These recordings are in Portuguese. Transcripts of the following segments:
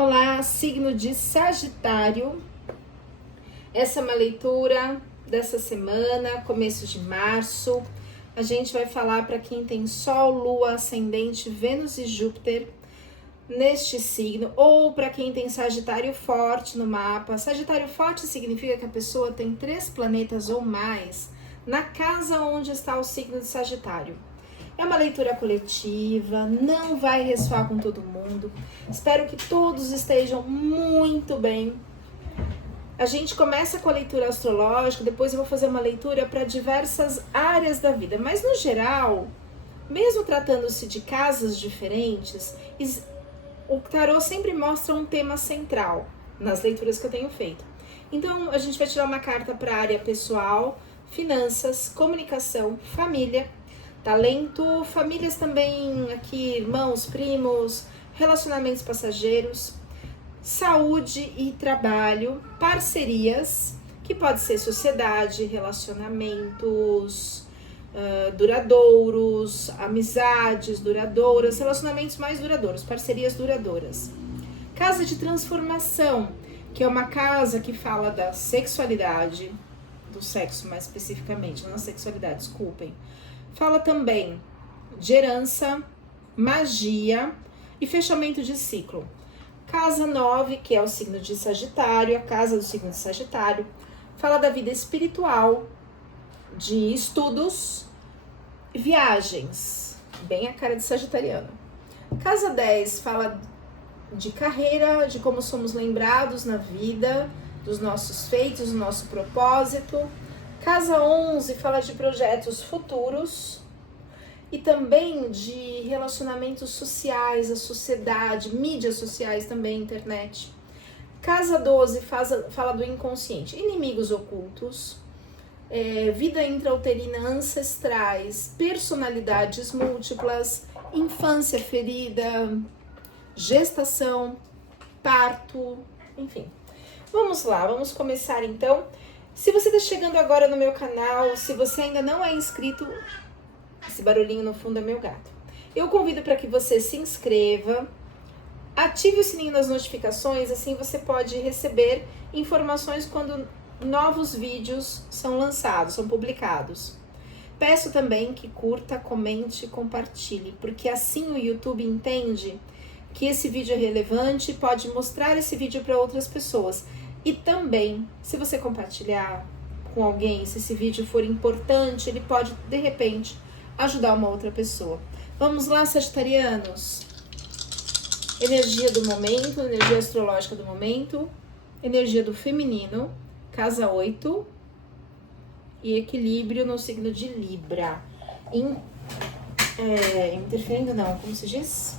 Olá, signo de Sagitário. Essa é uma leitura dessa semana, começo de março. A gente vai falar para quem tem Sol, Lua, Ascendente, Vênus e Júpiter neste signo, ou para quem tem Sagitário forte no mapa. Sagitário forte significa que a pessoa tem 3 planetas ou mais na casa onde está o signo de Sagitário. É uma leitura coletiva, não vai ressoar com todo mundo. Espero que todos estejam muito bem. A gente começa com a leitura astrológica, depois eu vou fazer uma leitura para diversas áreas da vida. Mas no geral, mesmo tratando-se de casas diferentes, o tarô sempre mostra um tema central nas leituras que eu tenho feito. Então a gente vai tirar uma carta para a área pessoal, finanças, comunicação, família, talento, famílias também aqui, irmãos, primos, relacionamentos passageiros, saúde e trabalho, parcerias, que pode ser sociedade, relacionamentos duradouros, amizades duradouras, relacionamentos mais duradouros, parcerias duradouras. Casa de transformação, que é uma casa que fala da sexualidade, do sexo mais especificamente, não a sexualidade, desculpem. Fala também de herança, magia e fechamento de ciclo. Casa 9, que é o signo de Sagitário, a casa do signo de Sagitário, fala da vida espiritual, de estudos, viagens, bem a cara de sagitariano. Casa 10 fala de carreira, de como somos lembrados na vida, dos nossos feitos, do nosso propósito. Casa 11 fala de projetos futuros e também de relacionamentos sociais, a sociedade, mídias sociais também, internet. Casa 12 fala do inconsciente, inimigos ocultos, vida intrauterina, ancestrais, personalidades múltiplas, infância ferida, gestação, parto, enfim. Vamos lá, vamos começar então. Se você está chegando agora no meu canal, se você ainda não é inscrito, esse barulhinho no fundo é meu gato. Eu convido para que você se inscreva, ative o sininho das notificações, assim você pode receber informações quando novos vídeos são lançados, são publicados. Peço também que curta, comente e compartilhe, porque assim o YouTube entende que esse vídeo é relevante e pode mostrar esse vídeo para outras pessoas. E também, se você compartilhar com alguém, se esse vídeo for importante, ele pode, de repente, ajudar uma outra pessoa. Vamos lá, sagitarianos? Energia do momento, energia astrológica do momento, energia do feminino, casa 8 e equilíbrio no signo de Libra. Interferindo não, como se diz?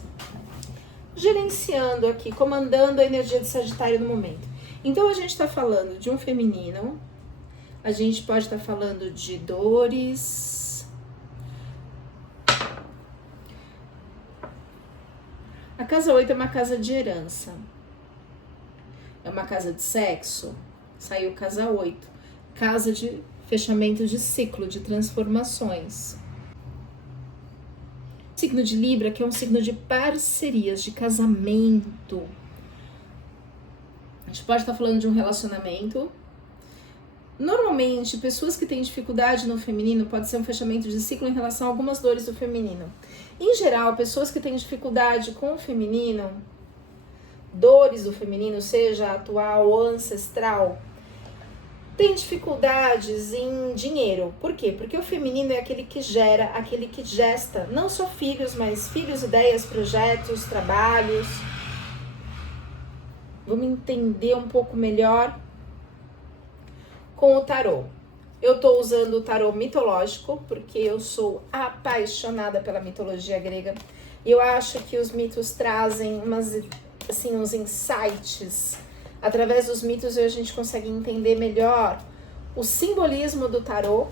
Gerenciando aqui, comandando a energia de Sagitário no momento. Então a gente está falando de um feminino, a gente pode estar falando de dores. A casa 8 é uma casa de herança, é uma casa de sexo, saiu casa 8, casa de fechamento de ciclo, de transformações. Signo de Libra, que é um signo de parcerias, de casamento. A gente pode estar falando de um relacionamento. Normalmente, pessoas que têm dificuldade no feminino, pode ser um fechamento de ciclo em relação a algumas dores do feminino. Em geral, pessoas que têm dificuldade com o feminino, dores do feminino, seja atual ou ancestral, têm dificuldades em dinheiro. Por quê? Porque o feminino é aquele que gera, aquele que gesta, não só filhos, mas filhos, ideias, projetos, trabalhos. Vamos entender um pouco melhor com o tarô. Eu estou usando o tarô mitológico, porque eu sou apaixonada pela mitologia grega. E eu acho que os mitos trazem uns insights. Através dos mitos a gente consegue entender melhor o simbolismo do tarô,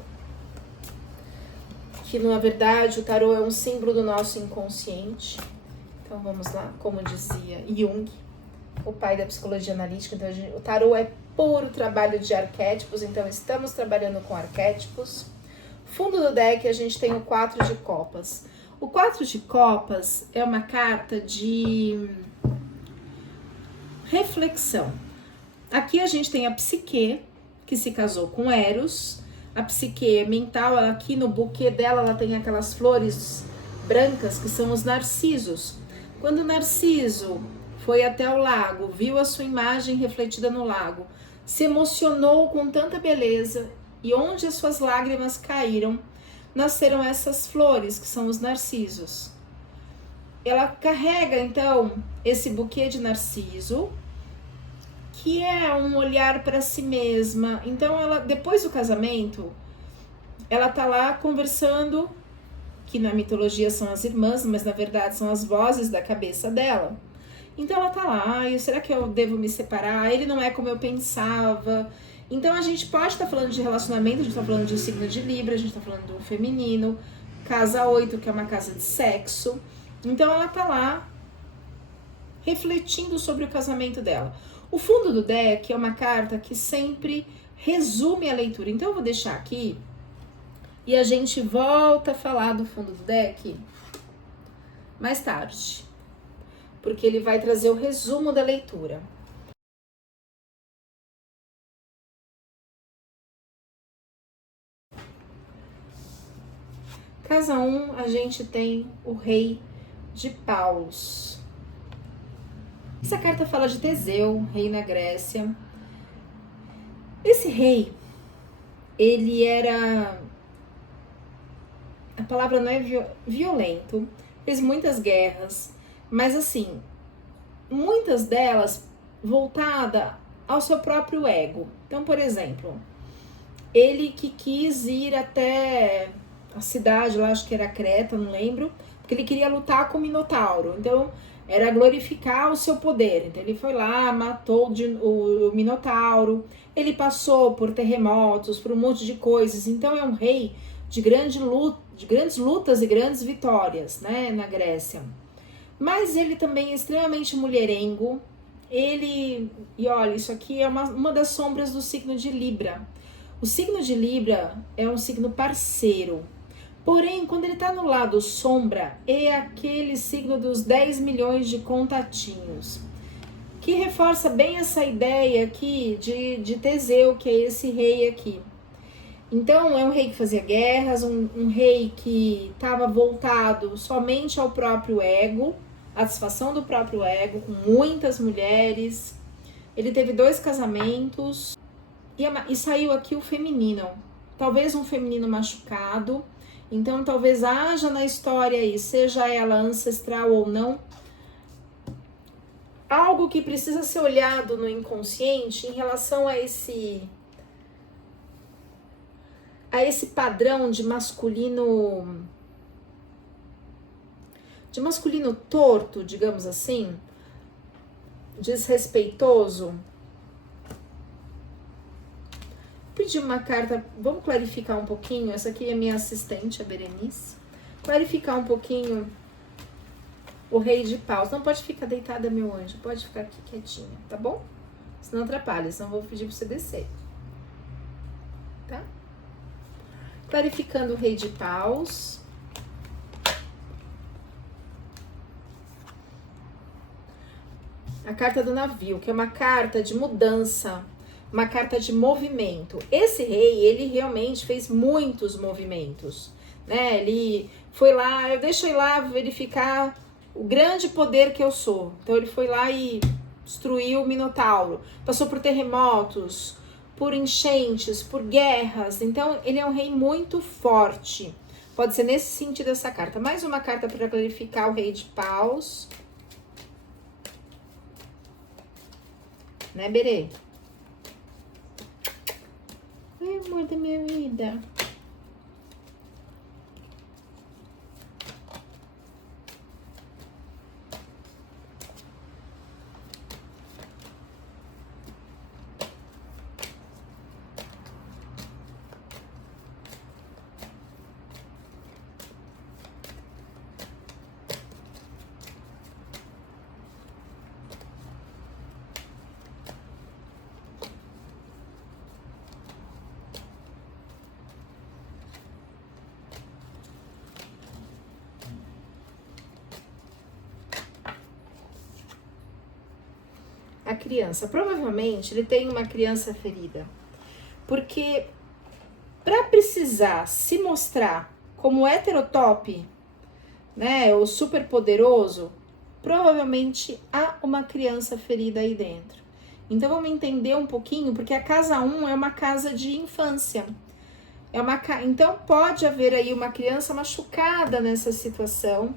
que na verdade o tarô é um símbolo do nosso inconsciente. Então vamos lá, como dizia Jung, o pai da psicologia analítica. Então o tarô é puro trabalho de arquétipos, então estamos trabalhando com arquétipos. Fundo do deck a gente tem o 4 de copas. O 4 de copas é uma carta de reflexão. Aqui a gente tem a Psique, que se casou com Eros. A Psique mental, aqui no buquê dela, ela tem aquelas flores brancas que são os narcisos. Quando o Narciso foi até o lago, viu a sua imagem refletida no lago, se emocionou com tanta beleza, e onde as suas lágrimas caíram, nasceram essas flores, que são os narcisos. Ela carrega, então, esse buquê de narciso, que é um olhar para si mesma. Então, ela, depois do casamento, ela tá lá conversando, que na mitologia são as irmãs, mas na verdade são as vozes da cabeça dela. Então ela tá lá, será que eu devo me separar? Ele não é como eu pensava. Então a gente pode estar falando de relacionamento, a gente tá falando de signo de Libra, a gente tá falando do feminino, casa 8, que é uma casa de sexo. Então ela tá lá refletindo sobre o casamento dela. O fundo do deck é uma carta que sempre resume a leitura. Então eu vou deixar aqui e a gente volta a falar do fundo do deck mais tarde, porque ele vai trazer o resumo da leitura. Casa 1, a gente tem o Rei de Paus. Essa carta fala de Teseu, rei na Grécia. Esse rei, ele era... A palavra não é violento, fez muitas guerras, mas assim, muitas delas voltadas ao seu próprio ego. Então, por exemplo, ele que quis ir até a cidade, lá acho que era Creta, não lembro, porque ele queria lutar com o Minotauro. Então, era glorificar o seu poder. Então, ele foi lá, matou o Minotauro, ele passou por terremotos, por um monte de coisas. Então, é um rei de grandes lutas e grandes vitórias, né, na Grécia. Mas ele também é extremamente mulherengo. E olha, isso aqui é uma das sombras do signo de Libra. O signo de Libra é um signo parceiro. Porém, quando ele está no lado sombra, é aquele signo dos 10 milhões de contatinhos, que reforça bem essa ideia aqui de Teseu, que é esse rei aqui. Então, é um rei que fazia guerras, um rei que estava voltado somente ao próprio ego, à satisfação do próprio ego, com muitas mulheres. Ele teve 2 casamentos e saiu aqui o feminino. Talvez um feminino machucado. Então, talvez haja na história aí, seja ela ancestral ou não, algo que precisa ser olhado no inconsciente em relação a esse padrão de masculino torto, digamos assim, desrespeitoso. Pedir uma carta, vamos clarificar um pouquinho, essa aqui é minha assistente, a Berenice, clarificar um pouquinho o Rei de Paus. Não pode ficar deitada, meu anjo, pode ficar aqui quietinha, tá bom? Senão atrapalha, senão vou pedir pra você descer, tá? Clarificando o Rei de Paus. A carta do navio, que é uma carta de mudança, uma carta de movimento. Esse rei, ele realmente fez muitos movimentos, né? Ele foi lá, deixa eu ir lá verificar o grande poder que eu sou. Então ele foi lá e destruiu o Minotauro, passou por terremotos, por enchentes, por guerras. Então ele é um rei muito forte. Pode ser nesse sentido essa carta. Mais uma carta para clarificar o Rei de Paus. Né, Berê? Ai, amor da minha vida. a criança. Provavelmente ele tem uma criança ferida, porque para precisar se mostrar como heterotop, né, o super poderoso, provavelmente há uma criança ferida aí dentro. Então vamos entender um pouquinho, porque a casa 1 é uma casa de infância. Então pode haver aí uma criança machucada nessa situação,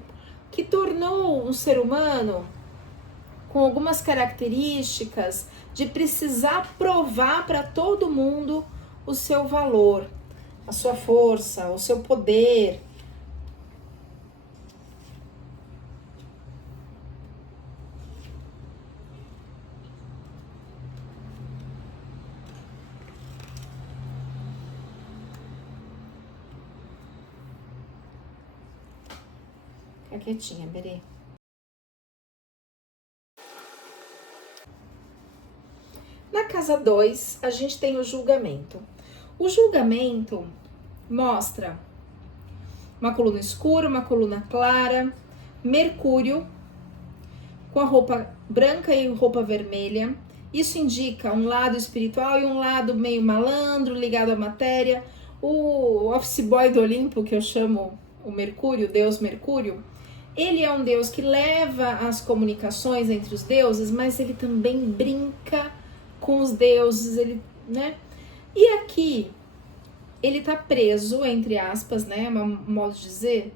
que tornou um ser humano com algumas características de precisar provar para todo mundo o seu valor, a sua força, o seu poder. Fica quietinha, Berê. Na casa 2, a gente tem o julgamento. O julgamento mostra uma coluna escura, uma coluna clara, Mercúrio com a roupa branca e roupa vermelha. Isso indica um lado espiritual e um lado meio malandro, ligado à matéria. O office boy do Olimpo, que eu chamo o Mercúrio, Deus Mercúrio, ele é um deus que leva as comunicações entre os deuses, mas ele também brinca com os deuses, né? E aqui ele tá preso, entre aspas, né, modo de dizer,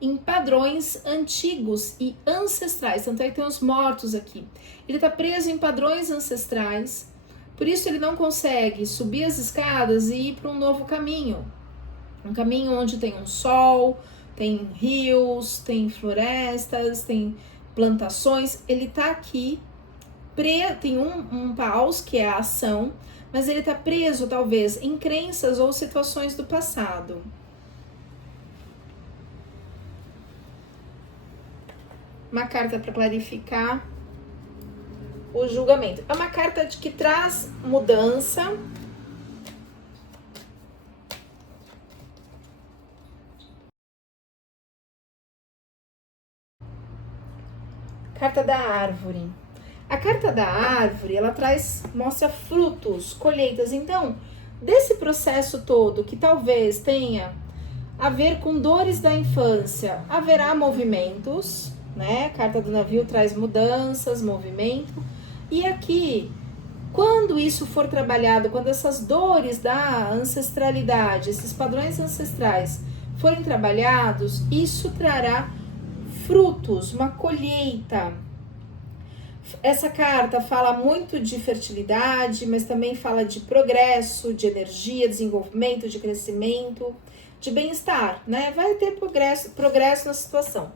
em padrões antigos e ancestrais. Tanto é que tem os mortos aqui. Ele tá preso em padrões ancestrais, por isso ele não consegue subir as escadas e ir para um novo caminho. Um caminho onde tem um sol, tem rios, tem florestas, tem plantações. Ele tá aqui, tem um paus, que é a ação, mas ele tá preso, talvez, em crenças ou situações do passado. Uma carta para clarificar o julgamento. É uma carta que traz mudança. Carta da árvore. A carta da árvore, ela mostra frutos, colheitas. Então, desse processo todo, que talvez tenha a ver com dores da infância, haverá movimentos, né? A carta do navio traz mudanças, movimento. E aqui, quando isso for trabalhado, quando essas dores da ancestralidade, esses padrões ancestrais forem trabalhados, isso trará frutos, uma colheita. Essa carta fala muito de fertilidade, mas também fala de progresso, de energia, desenvolvimento, de crescimento, de bem-estar, né? Vai ter progresso na situação.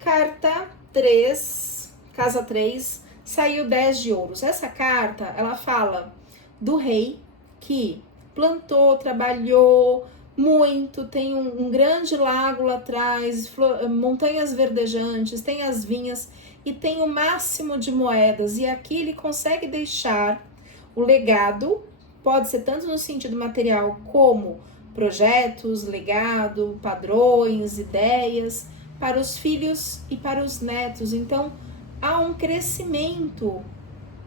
Carta 3, casa 3, saiu 10 de ouros. Essa carta, ela fala do rei que plantou, trabalhou muito, tem um grande lago lá atrás, montanhas verdejantes, tem as vinhas e tem o máximo de moedas. E aqui ele consegue deixar o legado, pode ser tanto no sentido material como projetos, legado, padrões, ideias, para os filhos e para os netos. Então, há um crescimento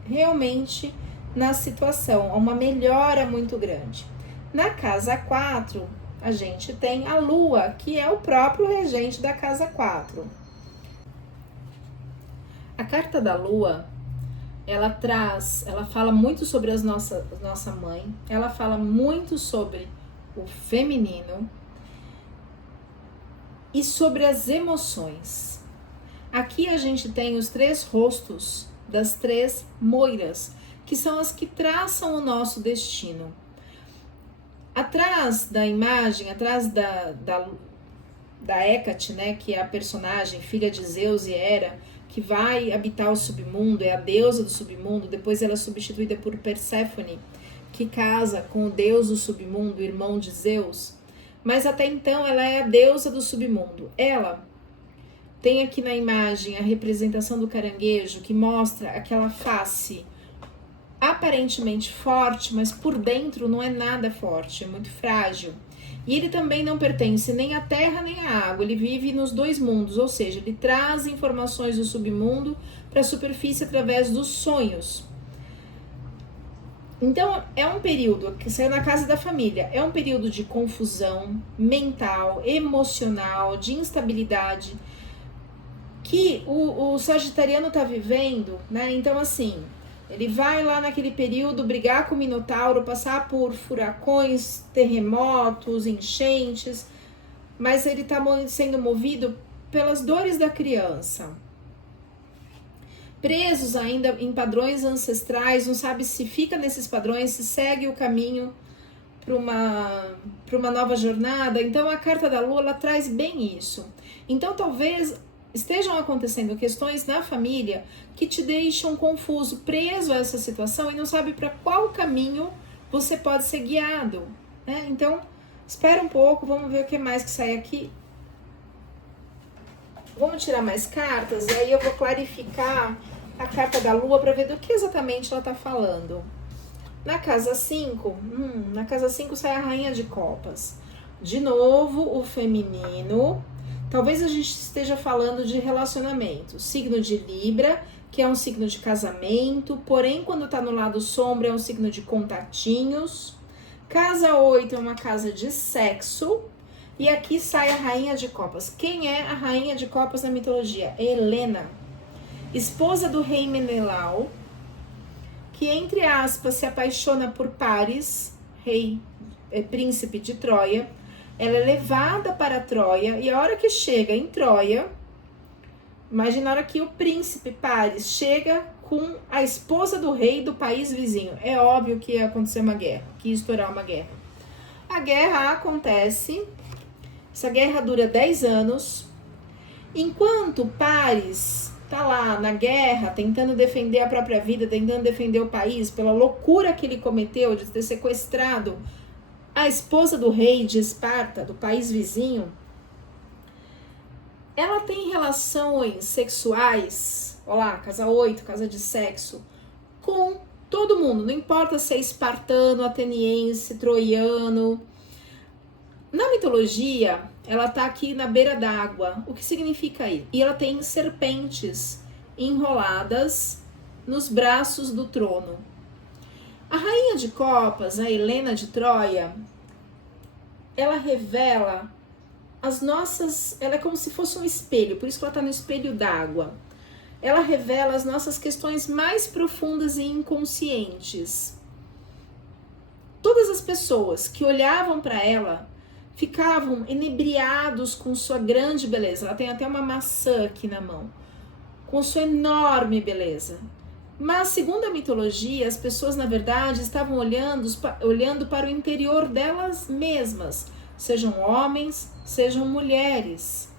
realmente na situação, há uma melhora muito grande. Na casa 4, a gente tem a Lua, que é o próprio regente da casa 4. A carta da Lua, ela fala muito sobre nossa mãe, ela fala muito sobre o feminino e sobre as emoções. Aqui a gente tem os 3 rostos das 3 moiras, que são as que traçam o nosso destino. Atrás da imagem, atrás da Hécate, né, que é a personagem, filha de Zeus e Hera, que vai habitar o submundo, é a deusa do submundo, depois ela é substituída por Perséfone, que casa com o deus do submundo, irmão de Zeus, mas até então ela é a deusa do submundo. Ela tem aqui na imagem a representação do caranguejo, que mostra aquela face aparentemente forte, mas por dentro não é nada forte, é muito frágil. E ele também não pertence nem à terra nem à água, ele vive nos 2 mundos, ou seja, ele traz informações do submundo para a superfície através dos sonhos. Então, é um período que saiu na casa da família, é um período de confusão mental, emocional, de instabilidade, que o sagitariano tá vivendo, né? Então, assim, ele vai lá naquele período brigar com o Minotauro, passar por furacões, terremotos, enchentes, mas ele tá sendo movido pelas dores da criança. Presos ainda em padrões ancestrais, não sabe se fica nesses padrões, se segue o caminho para uma nova jornada. Então a carta da Lua ela traz bem isso. Então talvez estejam acontecendo questões na família que te deixam confuso, preso a essa situação e não sabe para qual caminho você pode ser guiado, né? Então espera um pouco, vamos ver o que mais que sai aqui. Vamos tirar mais cartas e aí eu vou clarificar a carta da Lua para ver do que exatamente ela está falando. Na casa 5, na casa 5 sai a Rainha de Copas. De novo, o feminino. Talvez a gente esteja falando de relacionamento. Signo de Libra, que é um signo de casamento, porém quando está no lado sombra é um signo de contatinhos. Casa 8 é uma casa de sexo. E aqui sai a Rainha de Copas. Quem é a Rainha de Copas na mitologia? Helena, esposa do rei Menelau, que, entre aspas, se apaixona por Paris, príncipe de Troia. Ela é levada para Troia e a hora que chega em Troia, imagina a hora que o príncipe Paris chega com a esposa do rei do país vizinho. É óbvio que ia acontecer uma guerra, que ia estourar uma guerra. A guerra acontece, essa guerra dura 10 anos, enquanto Paris tá lá na guerra, tentando defender a própria vida, tentando defender o país, pela loucura que ele cometeu de ter sequestrado a esposa do rei de Esparta, do país vizinho. Ela tem relações sexuais, olha lá, casa 8, casa de sexo, com todo mundo, não importa se é espartano, ateniense, troiano. Na mitologia, ela tá aqui na beira d'água. O que significa aí? E ela tem serpentes enroladas nos braços do trono. A Rainha de Copas, a Helena de Troia, ela revela as nossas... Ela é como se fosse um espelho, por isso que ela tá no espelho d'água. Ela revela as nossas questões mais profundas e inconscientes. Todas as pessoas que olhavam para ela ficavam inebriados com sua grande beleza. Ela tem até uma maçã aqui na mão, com sua enorme beleza. Mas, segundo a mitologia, as pessoas, na verdade, estavam olhando para o interior delas mesmas, sejam homens, sejam mulheres,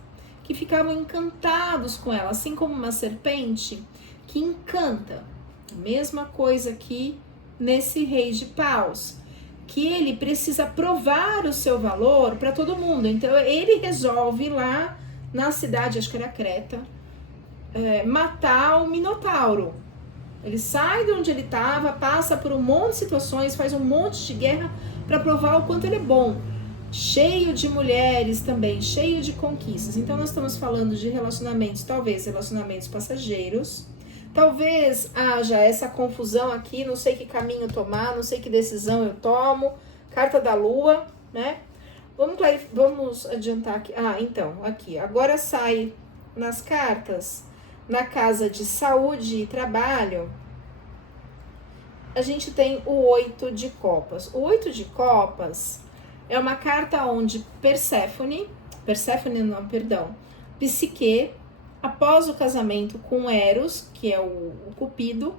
que ficavam encantados com ela, assim como uma serpente que encanta. A mesma coisa aqui nesse rei de paus, que ele precisa provar o seu valor para todo mundo. Então ele resolve lá na cidade, acho que era Creta, matar o Minotauro. Ele sai de onde ele estava, passa por um monte de situações, faz um monte de guerra para provar o quanto ele é bom. Cheio de mulheres também, cheio de conquistas. Então nós estamos falando de relacionamentos, talvez relacionamentos passageiros. Talvez haja essa confusão aqui, não sei que caminho tomar, não sei que decisão eu tomo. Carta da Lua, né? Vamos adiantar aqui. Então, aqui. Agora sai nas cartas, na casa de saúde e trabalho, a gente tem o 8 de copas. O 8 de copas é uma carta onde Psique, após o casamento com Eros, que é o Cupido,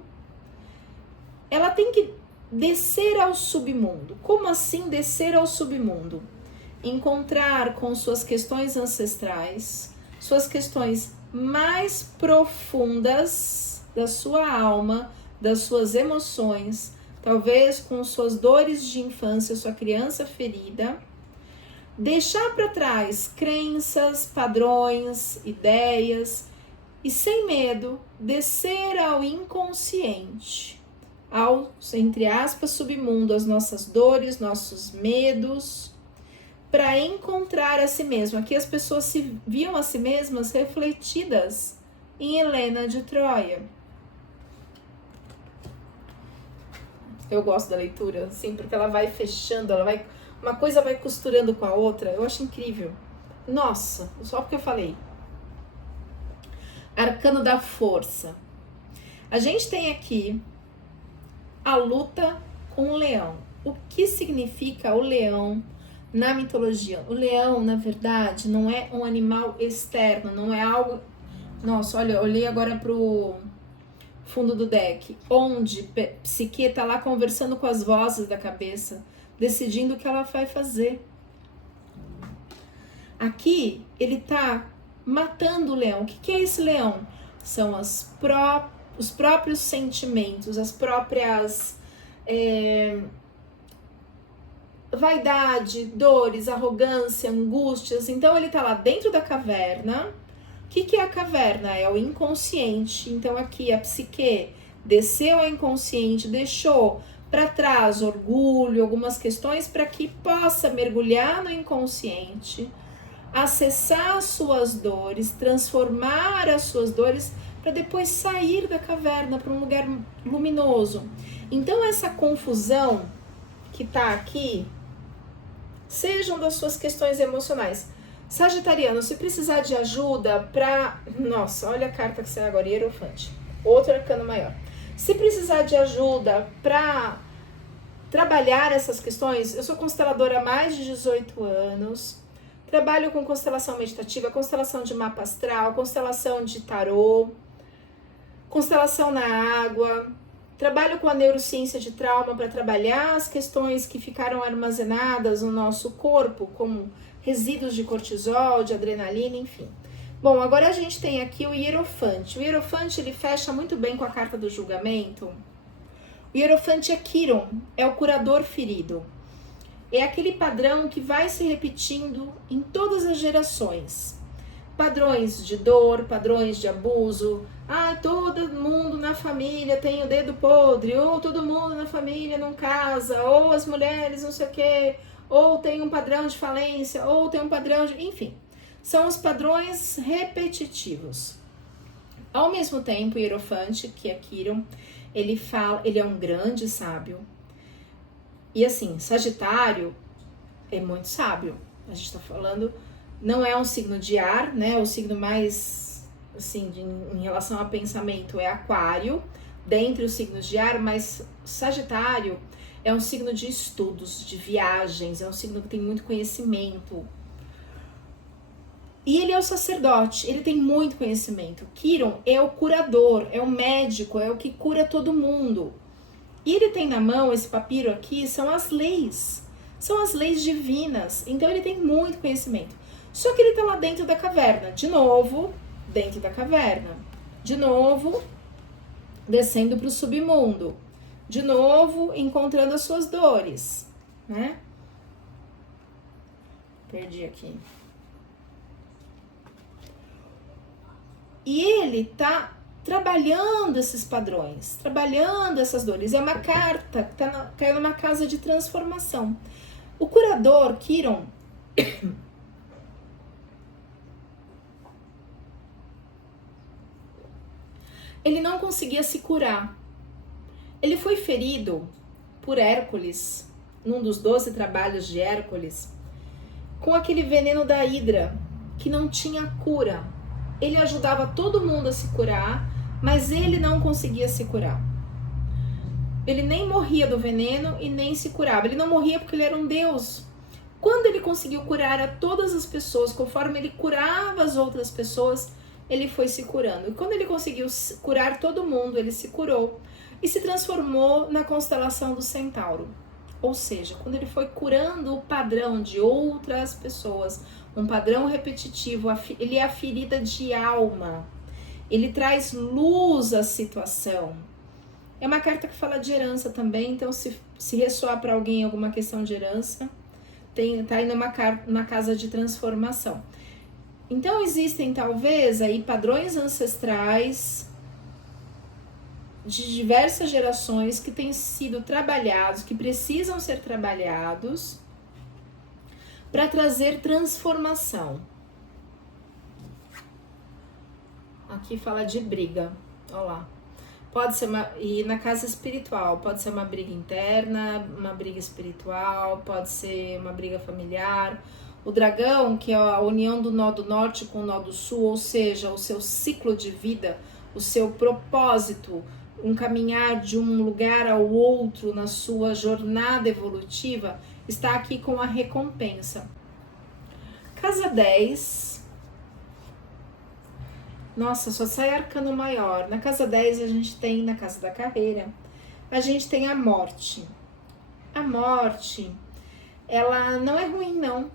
ela tem que descer ao submundo. Como assim descer ao submundo? Encontrar com suas questões ancestrais, suas questões mais profundas da sua alma, das suas emoções, talvez com suas dores de infância, sua criança ferida, deixar para trás crenças, padrões, ideias e, sem medo, descer ao inconsciente, ao, entre aspas, submundo, as nossas dores, nossos medos, para encontrar a si mesmo. Aqui as pessoas se viam a si mesmas refletidas em Helena de Troia. Eu gosto da leitura, assim, porque ela vai fechando, uma coisa vai costurando com a outra. Eu acho incrível. Nossa, só porque eu falei. Arcano da força. A gente tem aqui a luta com o leão. O que significa o leão na mitologia? O leão, na verdade, não é um animal externo, não é algo... Nossa, olha, eu olhei agora pro fundo do deck, onde Psique tá lá conversando com as vozes da cabeça, decidindo o que ela vai fazer. Aqui, ele tá matando o leão. O que é esse leão? São os próprios sentimentos, as próprias vaidade, dores, arrogância, angústias. Então ele tá lá dentro da caverna. O que é a caverna? É o inconsciente. Então aqui a psique desceu ao inconsciente, deixou para trás orgulho, algumas questões para que possa mergulhar no inconsciente, acessar as suas dores, transformar as suas dores para depois sair da caverna para um lugar luminoso. Então essa confusão que tá aqui, sejam das suas questões emocionais. Sagitariano, se precisar de ajuda para... Nossa, olha a carta que saiu agora, Hierofante. Outro arcano maior. Se precisar de ajuda para trabalhar essas questões, eu sou consteladora há mais de 18 anos. Trabalho com constelação meditativa, constelação de mapa astral, constelação de tarô, constelação na água. Trabalho com a neurociência de trauma para trabalhar as questões que ficaram armazenadas no nosso corpo, como resíduos de cortisol, de adrenalina, enfim. Bom, agora a gente tem aqui o Hierofante. O Hierofante, ele fecha muito bem com a carta do julgamento. O Hierofante é Quiron, é o curador ferido. É aquele padrão que vai se repetindo em todas as gerações. Padrões de dor, padrões de abuso. Ah, todo mundo na família tem o dedo podre, ou todo mundo na família não casa, ou as mulheres não sei o quê, ou tem um padrão de falência, ou tem um padrão de... Enfim, são os padrões repetitivos. Ao mesmo tempo, o Hierofante, que é Quiron, ele é um grande sábio. E assim, Sagitário é muito sábio. A gente tá falando, não é um signo de ar, né? O signo mais, assim, em relação a pensamento é Aquário, dentre os signos de ar, mas Sagitário é um signo de estudos, de viagens, é um signo que tem muito conhecimento. E ele é o sacerdote, ele tem muito conhecimento. Quiron é o curador, é o médico, é o que cura todo mundo. E ele tem na mão, esse papiro aqui, são as leis divinas. Então ele tem muito conhecimento. Só que ele tá lá dentro da caverna, de novo, dentro da caverna. De novo, descendo para o submundo. De novo, encontrando as suas dores, né? Perdi aqui. E ele tá trabalhando esses padrões, trabalhando essas dores. É uma carta que caiu numa casa de transformação. O curador, Quiron, ele não conseguia se curar. Ele foi ferido por Hércules, num dos 12 trabalhos de Hércules, com aquele veneno da hidra, que não tinha cura. Ele ajudava todo mundo a se curar, mas ele não conseguia se curar. Ele nem morria do veneno e nem se curava. Ele não morria porque ele era um deus. Quando ele conseguiu curar a todas as pessoas, conforme ele curava as outras pessoas, ele foi se curando. E quando ele conseguiu curar todo mundo, ele se curou e se transformou na constelação do Centauro. Ou seja, quando ele foi curando o padrão de outras pessoas, um padrão repetitivo, ele é a ferida de alma. Ele traz luz à situação. É uma carta que fala de herança também, então se ressoar para alguém alguma questão de herança, tá aí numa casa de transformação. Então existem talvez aí padrões ancestrais de diversas gerações que têm sido trabalhados, que precisam ser trabalhados para trazer transformação. Aqui fala de briga, olha lá. Pode ser e na casa espiritual, pode ser uma briga interna, uma briga espiritual, pode ser uma briga familiar. O dragão, que é a união do nó do norte com o nó do sul, ou seja, o seu ciclo de vida, o seu propósito, um caminhar de um lugar ao outro na sua jornada evolutiva, está aqui com a recompensa. Casa 10. Nossa, só sai arcano maior. Na casa 10 a gente tem, na casa da carreira, a gente tem a morte. A morte, ela não é ruim, não.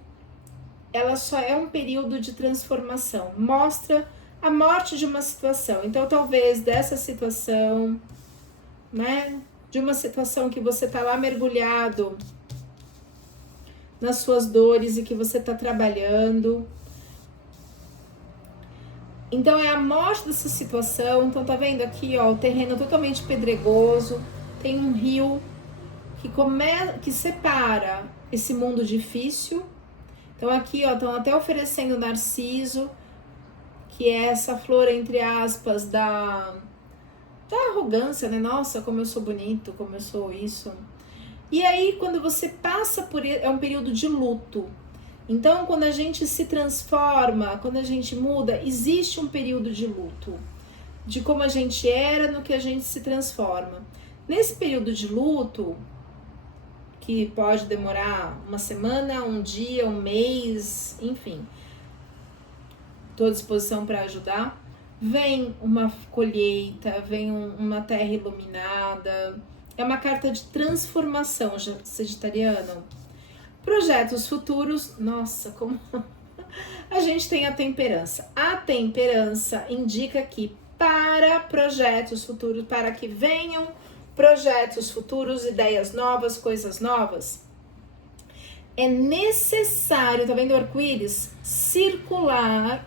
Ela só é um período de transformação. Mostra a morte de uma situação. Então, talvez dessa situação, né? De uma situação que você tá lá mergulhado nas suas dores e que você tá trabalhando. Então é a morte dessa situação. Então tá vendo aqui, ó, o terreno totalmente pedregoso, tem um rio que separa esse mundo difícil. Então aqui, ó, estão até oferecendo narciso, que é essa flor, entre aspas, da arrogância, né? Nossa, como eu sou bonito, como eu sou isso. E aí, quando você passa por... é um período de luto. Então, quando a gente se transforma, quando a gente muda, existe um período de luto, de como a gente era no que a gente se transforma. Nesse período de luto, que pode demorar uma semana, um dia, um mês, enfim, estou à disposição para ajudar, vem uma colheita, vem uma terra iluminada, é uma carta de transformação, sagitariano. Projetos futuros, nossa, como a gente tem a temperança. A temperança indica que para projetos futuros, para que venham projetos futuros, ideias novas, coisas novas, é necessário, tá vendo o arco-íris? Circular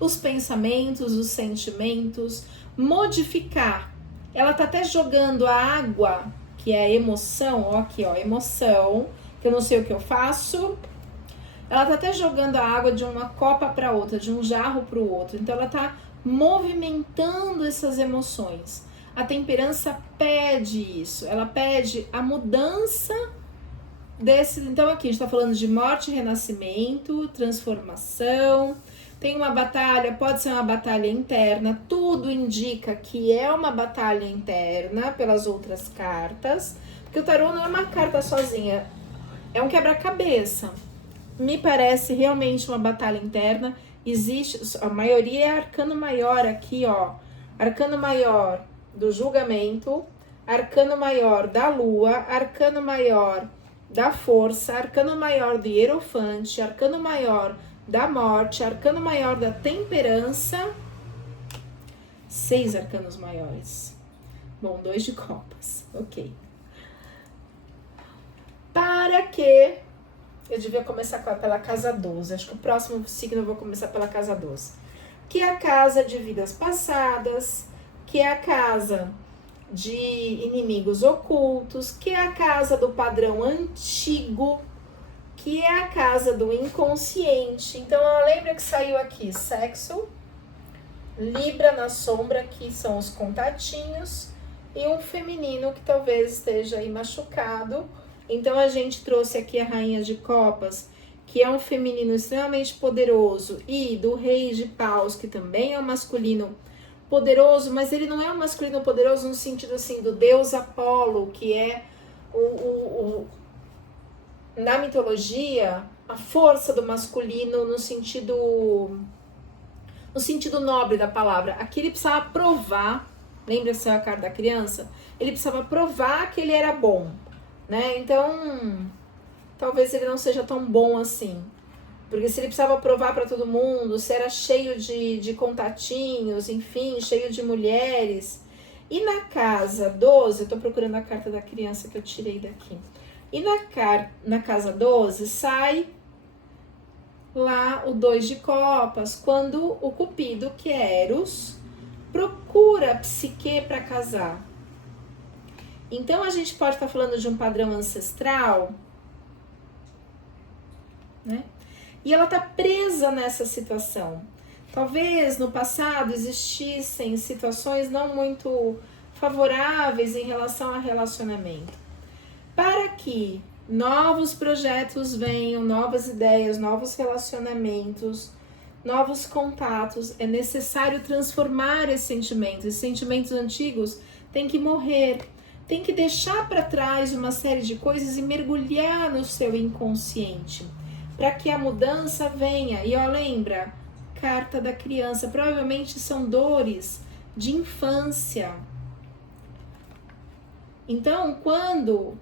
os pensamentos, os sentimentos, modificar. Ela tá até jogando a água, que é a emoção, ó, aqui, ó, emoção, que eu não sei o que eu faço. Ela tá até jogando a água de uma copa para outra, de um jarro para o outro. Então ela tá movimentando essas emoções. A temperança pede isso, ela pede a mudança desse. Então aqui a gente tá falando de morte, renascimento, transformação. Tem uma batalha, pode ser uma batalha interna, tudo indica que é uma batalha interna pelas outras cartas, porque o tarô não é uma carta sozinha, é um quebra-cabeça. Me parece realmente uma batalha interna. Existe, a maioria é arcano maior aqui, ó. Arcano maior do julgamento, arcano maior da lua, arcano maior da força, arcano maior do hierofante, arcano maior da morte, arcano maior da temperança. 6 arcanos maiores. Bom, 2 de copas, ok. Para que eu devia começar pela casa 12. Acho que o próximo signo eu vou começar pela casa 12. Que é a casa de vidas passadas, que é a casa de inimigos ocultos, que é a casa do padrão antigo, que é a casa do inconsciente. Então, lembra que saiu aqui sexo, Libra na sombra, que são os contatinhos, e um feminino que talvez esteja aí machucado. Então, a gente trouxe aqui a Rainha de Copas, que é um feminino extremamente poderoso, e do Rei de Paus, que também é um masculino poderoso, mas ele não é um masculino poderoso no sentido assim do deus Apolo, que é na mitologia a força do masculino no sentido nobre da palavra. Aqui ele precisava provar, lembra se é a carta da criança? Ele precisava provar que ele era bom, né? Então, talvez ele não seja tão bom assim. Porque se ele precisava provar para todo mundo, se era cheio de contatinhos, enfim, cheio de mulheres. E na casa 12, eu tô procurando a carta da criança que eu tirei daqui. E na casa 12 sai lá o 2 de copas, quando o Cupido, que é Eros, procura a Psique para casar. Então a gente pode estar falando de um padrão ancestral, né? E ela tá presa nessa situação. Talvez no passado existissem situações não muito favoráveis em relação ao relacionamento. Para que novos projetos venham, novas ideias, novos relacionamentos, novos contatos, é necessário transformar esses sentimentos. Esses sentimentos antigos têm que morrer, tem que deixar para trás uma série de coisas e mergulhar no seu inconsciente, para que a mudança venha. E ó, lembra, carta da criança, provavelmente são dores de infância. Então, quando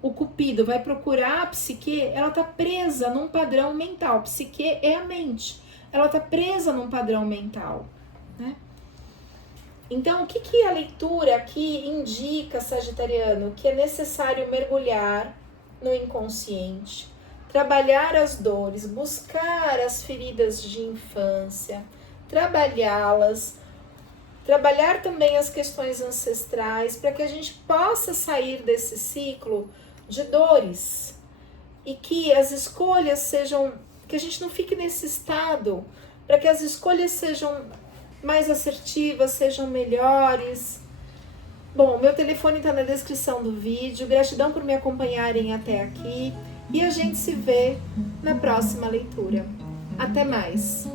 o cupido vai procurar a psique, ela está presa num padrão mental. Psique é a mente. Ela está presa num padrão mental, né? Então, o que a leitura aqui indica, sagitariano? Que é necessário mergulhar no inconsciente, trabalhar as dores, buscar as feridas de infância, trabalhá-las, trabalhar também as questões ancestrais, para que a gente possa sair desse ciclo de dores e que as escolhas sejam, que a gente não fique nesse estado, para que as escolhas sejam mais assertivas, sejam melhores. Bom, meu telefone está na descrição do vídeo. Gratidão por me acompanharem até aqui e a gente se vê na próxima leitura. Até mais!